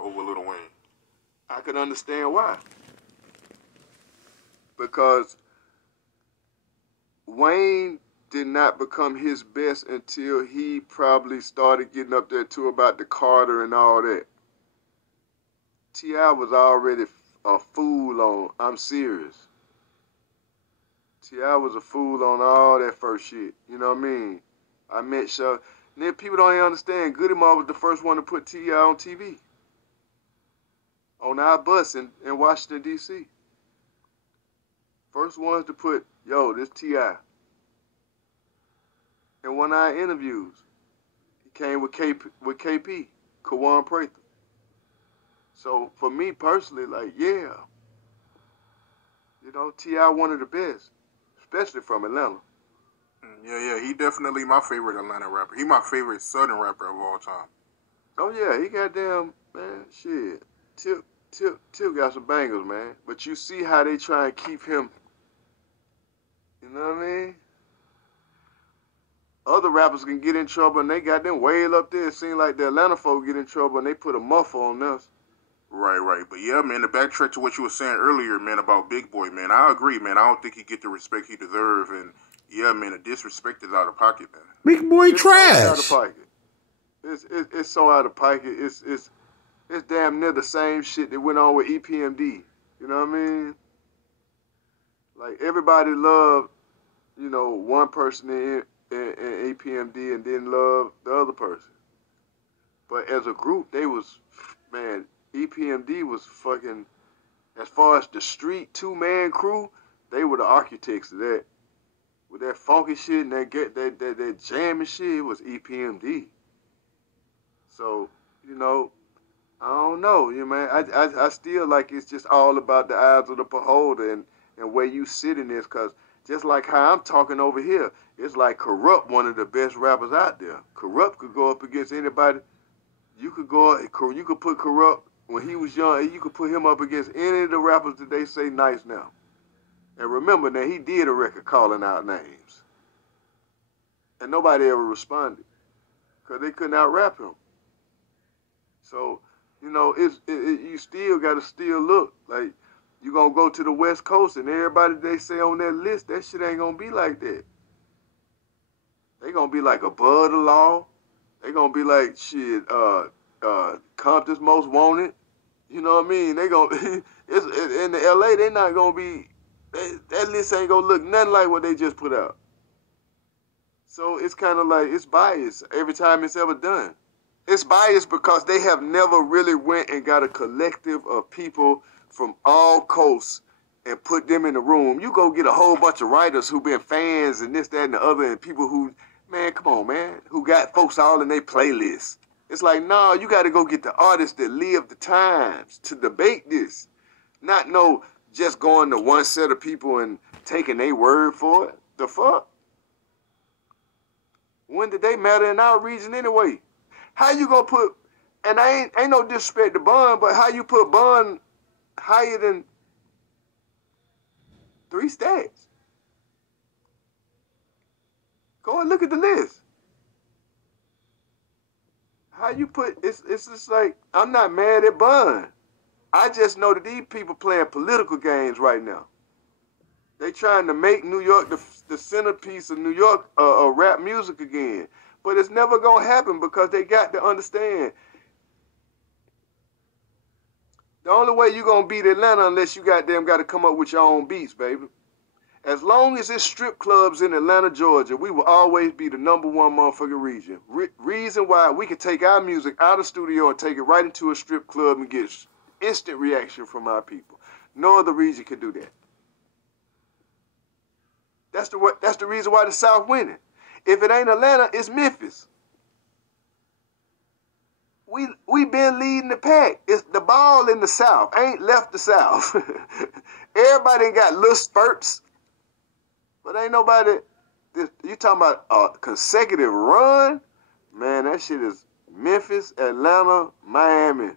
over Lil Wayne. I can understand why. Because Wayne did not become his best until he probably started getting up there too about the Carter and all that. T.I. was already a fool on I'm Serious. T.I. was a fool on all that first shit. You know what I mean? I met Shaw. And then people don't even understand. Goody Mob was the first one to put T.I. on TV. On our bus in Washington, D.C. First ones to put, yo, this T.I. In one of our interviews, he came with KP, Kawan Prather. So for me personally, like, yeah, you know, T.I. one of the best, especially from Atlanta. Yeah, he definitely my favorite Atlanta rapper. He my favorite Southern rapper of all time. Oh yeah, he goddamn, man, shit. Tip got some bangers, man. But you see how they try and keep him, you know what I mean? Other rappers can get in trouble and they got them way up there. It seems like the Atlanta folk get in trouble and they put a muffle on us. Right. But yeah, man, to backtrack to what you were saying earlier, man, about Big Boy, man, I agree, man. I don't think he get the respect he deserve. And yeah, man, the disrespect is out of pocket, man. Big Boy It's trash. So out of pocket. It's so out of pocket. It's damn near the same shit that went on with EPMD. You know what I mean? Like everybody loved, you know, one person in EPMD and didn't love the other person. But as a group, they was, man, EPMD was fucking, as far as the street two-man crew, they were the architects of that. With that funky shit and that jamming shit, it was EPMD. So, you know, I don't know, you know, man. I still like it's just all about the eyes of the beholder and where you sit in this, because just like how I'm talking over here, it's like Corrupt, one of the best rappers out there. Corrupt could go up against anybody. You could put Corrupt when he was young, you could put him up against any of the rappers that they say nice now. And remember that he did a record calling out names. And nobody ever responded because they couldn't out-rap him. So, you know, you still got to still look. Like, you going to go to the West Coast and everybody they say on that list, that shit ain't going to be like that. They going to be like above the law. They going to be like, shit, Compton's Most Wanted. You know what I mean? They going to, in the LA, they not going to be, that list ain't going to look nothing like what they just put out. So it's kind of like, it's biased every time it's ever done. It's biased because they have never really went and got a collective of people from all coasts and put them in the room. You go get a whole bunch of writers who been fans and this, that, and the other, and people who, man, come on, man, who got folks all in their playlists. It's like, no, you got to go get the artists that live the times to debate this. Not no just going to one set of people and taking their word for it. The fuck? When did they matter in our region anyway? How you gonna put, and I ain't no disrespect to Bun, but how you put Bun higher than 3 Stacks? Go and look at the list. How you put, it's just like, I'm not mad at Bun. I just know that these people playing political games right now. They trying to make New York the centerpiece of New York rap music again. But it's never going to happen because they got to understand. The only way you're going to beat Atlanta unless you got to come up with your own beats, baby. As long as it's strip clubs in Atlanta, Georgia, we will always be the #1 motherfucking region. Reason why we can take our music out of the studio and take it right into a strip club and get instant reaction from our people. No other region can do that. That's the reason why the South winning. If it ain't Atlanta, it's Memphis. We been leading the pack. It's the ball in the South. Ain't left the South. Everybody got little spurts, but ain't nobody. You talking about a consecutive run? Man, that shit is Memphis, Atlanta, Miami.